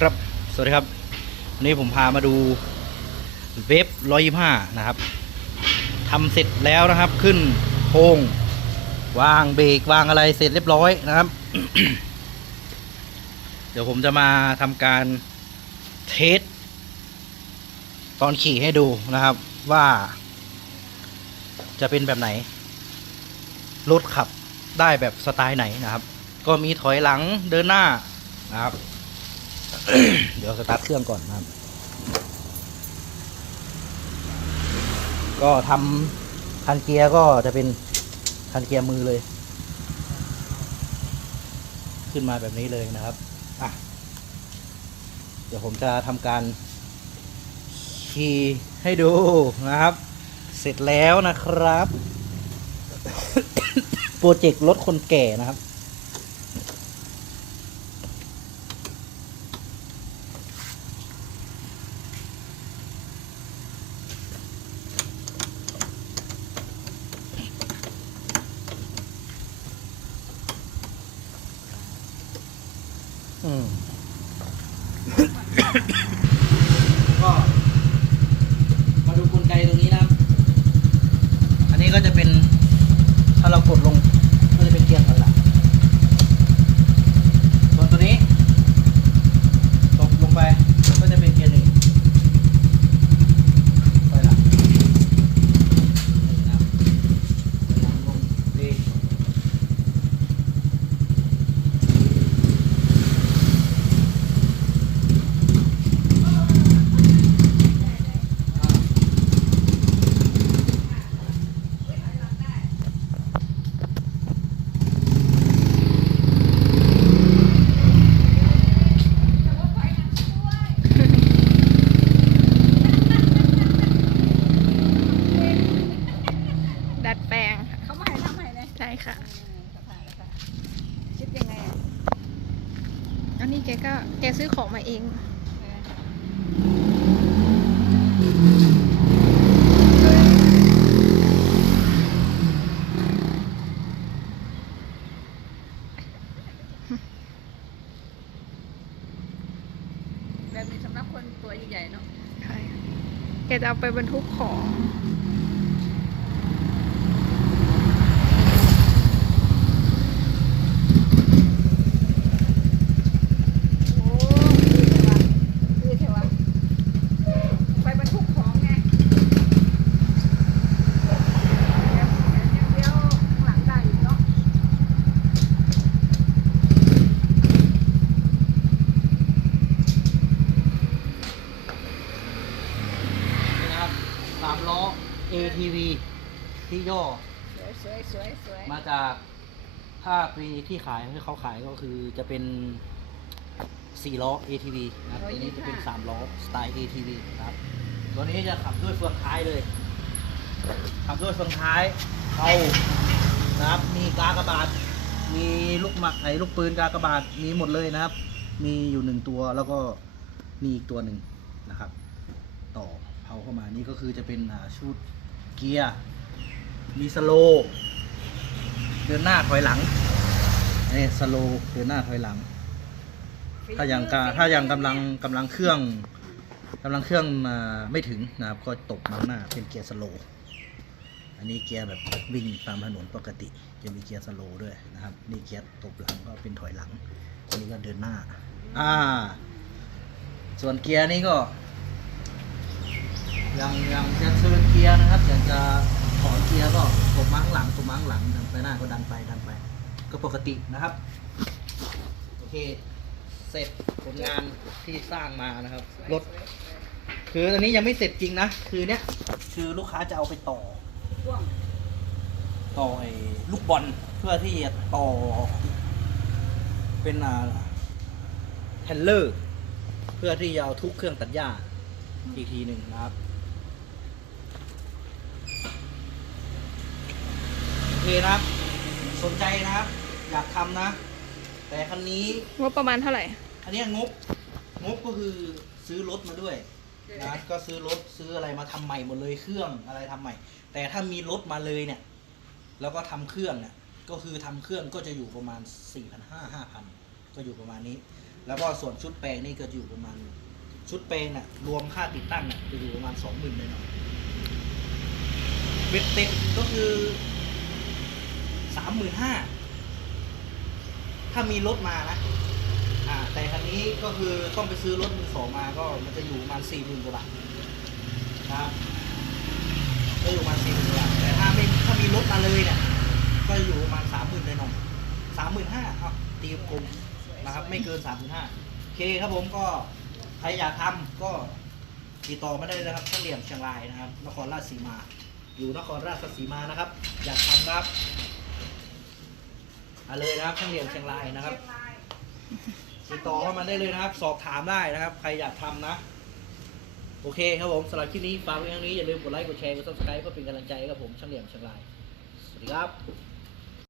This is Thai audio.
ครับ สวัสดีครับวันนี้ผมพามาดูเวฟร้อยยี่ห้านะครับทำเสร็จแล้วนะครับ ขึ้นโครงวางเบรกวางอะไรเสร็จเรียบร้อยนะครับ เดี๋ยวผมจะมาทำการเทสตอนขี่ให้ดูนะครับว่าจะเป็นแบบไหน รถขับได้แบบสไตล์ไหนนะครับ ก็มีถอยหลังเดินหน้านะครับ เดี๋ยวสตาร์ทเครื่องก่อนนะครับ ก็ทำคันเกียร์ก็จะเป็นคันเกียร์มือเลย ขึ้นมาแบบนี้เลยนะครับอะเดี๋ยวผมจะทำการขี่ให้ดูนะครับ เสร็จแล้วนะครับ โปรเจกต์รถคนแก่นะครับ อืม ก็ มาดูกลไกตรงนี้นะครับ อันนี้ก็จะเป็น ถ้าเรากดลง ก็จะเป็นเกียร์ถอยหลังส่วนตัวนี้ตกลงไป ก็จะเป็นเกียร์หนึ่งถอยหลังนี่นะครับถอยหลังลงดี ดัดแปลงค่ะ เขามาให้ทำให้เลย ใช่ค่ะ คิดยังไงอะ อันนี้แกก็แกซื้อของมาเองแบบนี้สำหรับคนตัวใหญ่ๆเนาะใช่ค่ะแกจะเอาไปบรรทุกของ โอ้คือเทวะคือเทวะไปบรรทุกของไงเดี๋ยวเดี๋ยวข้างหลังได้อีกเนาะ นี่นะครับสามล้อ ATV ที่ย่อสวยสวยสวยสวยมาจากถ้าปีที่ขายที่เขาขายก็คือจะเป็น4ล้อ ATV นะครับตัวนี้จะเป็น3ล้อสไตล์ ATV นะครับตัวนี้จะขับด้วยเฟืองท้ายเลยขับด้วยเฟืองท้ายเขานะครับ มีกากบาทมีลูกหมักไอ้ลูกปืนกากบาทมีหมดเลยนะครับ มีอยู่หนึ่งตัวแล้วก็มีอีกตัวหนึ่งนะครับ ต่อเผาเข้ามานี่ก็คือจะเป็นอ่าชุด เกียร์ มีสโลว์เดินหน้าถอยหลังนี่สโลว์เดินหน้าถอยหลัง ถ้ายังกาถ้ายังกำลังกำลังเครื่องกำลังเครื่องมาไม่ถึงนะครับ ก็ตกมาข้างหน้าเป็นเกียร์สโลว์อันนี้เกียร์แบบวิ่งตามถนนปกติ จะมีเกียร์สโลว์ด้วยนะครับ นี่เกียร์ตบหลังก็เป็นถอยหลังอันนี้ก็เดินหน้า อ่า ส่วนเกียร์นี่ก็ ยังยังจะเชิญเกียร์นะครับอยากจะถอนเกียร์ก็ตบมาข้งหลังตบมาข้งหลังดันไปหน้าก็ดันไปดันไป ก็ปกตินะครับโอเคเสร็จผลงานที่สร้างมานะครับรถคืออันนี้ยังไม่เสร็จจริงนะคือเนี้ยคือลูกค้าจะเอาไปต่อ ต่อไอ้ลูกบอลเพื่อที่จะต่อ เป็นอ่าแฮนเลอร์ เพื่อที่จะเอาทุกเครื่องตัดหญ้าอีกทีหนึ่งนะครับ โอ เคนะครับ สนใจนะครับ อยากทำนะ แต่คันนี้ว่าประมาณเท่าไหร่ อันเนี้ยงบ งบก็คือซื้อรถมาด้วยนะก็ซื้อรถซื้ออะไรมาทำใหม่หมดเลยเครื่องอะไรทำใหม่ แต่ถ้ามีรถมาเลยเนี่ย แล้วก็ทำเครื่องเนี่ยก็คือทำเครื่องก็จะอยู่ประมาณ4 5 0 0 5,000ก็อยู่ประมาณนี้ แล้วก็ส่วนชุดแปลงนี่ก็จะอยู่ประมาณ ชุดแปลงน่ะรวมค่าติดตั้งน่ะจะอยู่ประมาณสองหมื่นเลยเนาะเบ็ดเต็ดก็คือ สามหมื่นห้าถ้ามีรถมานะ อ่า แต่คันนี้ก็คือต้องไปซื้อรถมือสองมาก็มันจะอยู่ประมาณสี่หมื่นกว่าบาทนะครับก็อยู่ประมาณสี่หมื่นกว่าบาทแต่ถ้าไม่ถ้ามีรถมาเลยเนี่ย ก็อยู่ประมาณสามหมื่นเลยน่อยสามหมื่นห้าเอาตีกลมนะครับ ไม่เกินสามหมื่นห้าโอเคครับผมก็ใครอยากทำก็ติดต่อมาได้เลยนะครับช่างเหลี่ยมเชียงรายนะครับ นครราชสีมา อยู่นครราชสีมานะครับ อยากทำครับ มาเลยนะครับช่างเหลี่ยมเชียงรายนะครับติดต่อเข้ามาได้เลยนะครับ สอบถามได้นะครับ ใครอยากทำนะ โอเคครับผมสำหรับคลิปนี้ฝากไว้เท่านี้อย่าลืมกดไลค์กดแชร์กดซับสไครป์เพื่อเป็นกำลังใจให้กับผมช่างเหลี่ยมเชียงรายสวัสดีครับ